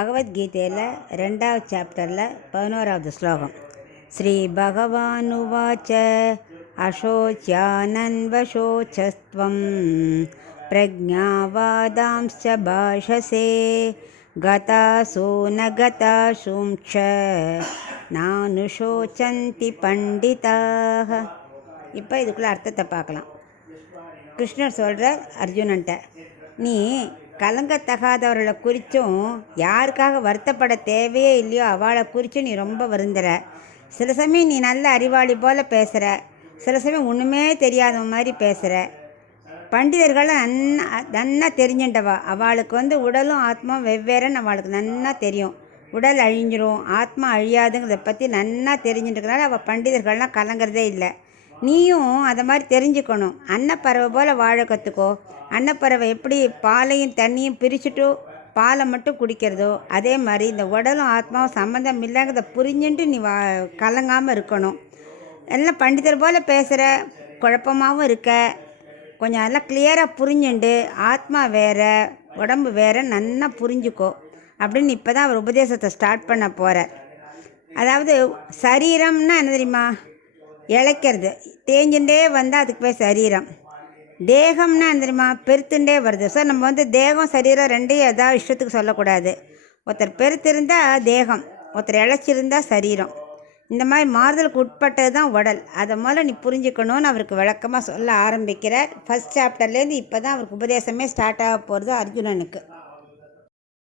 பகவத்கீதையில் 2வது சாப்டரில் 11வது ஸ்லோகம். ஸ்ரீ பகவானுவாச்ச அசோச்யானன்வசோச்சஸ்த்வம் பிரஜ்ஞாவாதாம்ச்ச பாஷசே கதாசோ ந கதாசூம்ச்ச நானுஷோச்சந்தி பண்டிதாக. இப்போ இதுக்குள்ளே அர்த்தத்தை பார்க்கலாம். கிருஷ்ணர் சொல்கிற அர்ஜுனன்ட்ட, நீ கலங்கத்தகாதவர்களை குறித்தும் யாருக்காக வருத்தப்பட தேவையே இல்லையோ அவளை குறித்தும் நீ ரொம்ப வருந்துற. சில சமயம் நீ நல்ல அறிவாளி போல் பேசுகிற, சில சமயம் ஒன்றுமே தெரியாத மாதிரி பேசுகிற. பண்டிதர்களை நன்னா தெரிஞ்சுட்டவா. அவளுக்கு உடலும் ஆத்மாவும் வெவ்வேறுன்னு அவளுக்கு நன்னா தெரியும். உடல் அழிஞ்சிரும், ஆத்மா அழியாதுங்கிறத பற்றி நன்னா தெரிஞ்சுட்டுருக்கனால அவள் பண்டிதர்கள்லாம் கலங்கிறதே இல்லை. நீயும் அதை மாதிரி தெரிஞ்சுக்கணும். அன்னப்பறவை போல் வாழ கற்றுக்கோ. அன்னப்பறவை எப்படி பாலையும் தண்ணியும் பிரிச்சுட்டு பாலை மட்டும் குடிக்கிறதோ அதே மாதிரி இந்த உடலும் ஆத்மாவும் சம்மந்தம் இல்லைங்கிறத புரிஞ்சுட்டு நீ கலங்காமல் இருக்கணும். எல்லாம் பண்டிதர் போல் பேசுகிற, குழப்பமாகவும் இருக்க. கொஞ்சம் எல்லாம் கிளியராக புரிஞ்சுண்டு ஆத்மா வேறு உடம்பு வேறு நன்னா புரிஞ்சுக்கோ அப்படின்னு இப்போ தான் அவர் உபதேசத்தை ஸ்டார்ட் பண்ண போகிறார். அதாவது சரீரம்னா என்ன தெரியுமா? இழைக்கிறது, தேஞ்சுட்டே வந்தால் அதுக்கு பேர் சரீரம். தேகம்னா என்ன தெரியுமா? பெருத்துண்டே வருது. ஸோ நம்ம தேகம் சரீரம் ரெண்டையும் ஏதாவது இஷ்டத்துக்கு சொல்லக்கூடாது. ஒருத்தர் பெருத்திருந்தால் தேகம், ஒருத்தர் இழைச்சிருந்தால் சரீரம். இந்த மாதிரி மாறுதலுக்கு உட்பட்டது தான் உடல். அதை முதல்ல நீ புரிஞ்சுக்கணும்னு அவருக்கு விளக்கமாக சொல்ல ஆரம்பிக்கிறார். ஃபஸ்ட் சாப்டர்லேருந்து இப்போ தான் அவருக்கு உபதேசமே ஸ்டார்ட் ஆக போகிறது அர்ஜுனனுக்கு.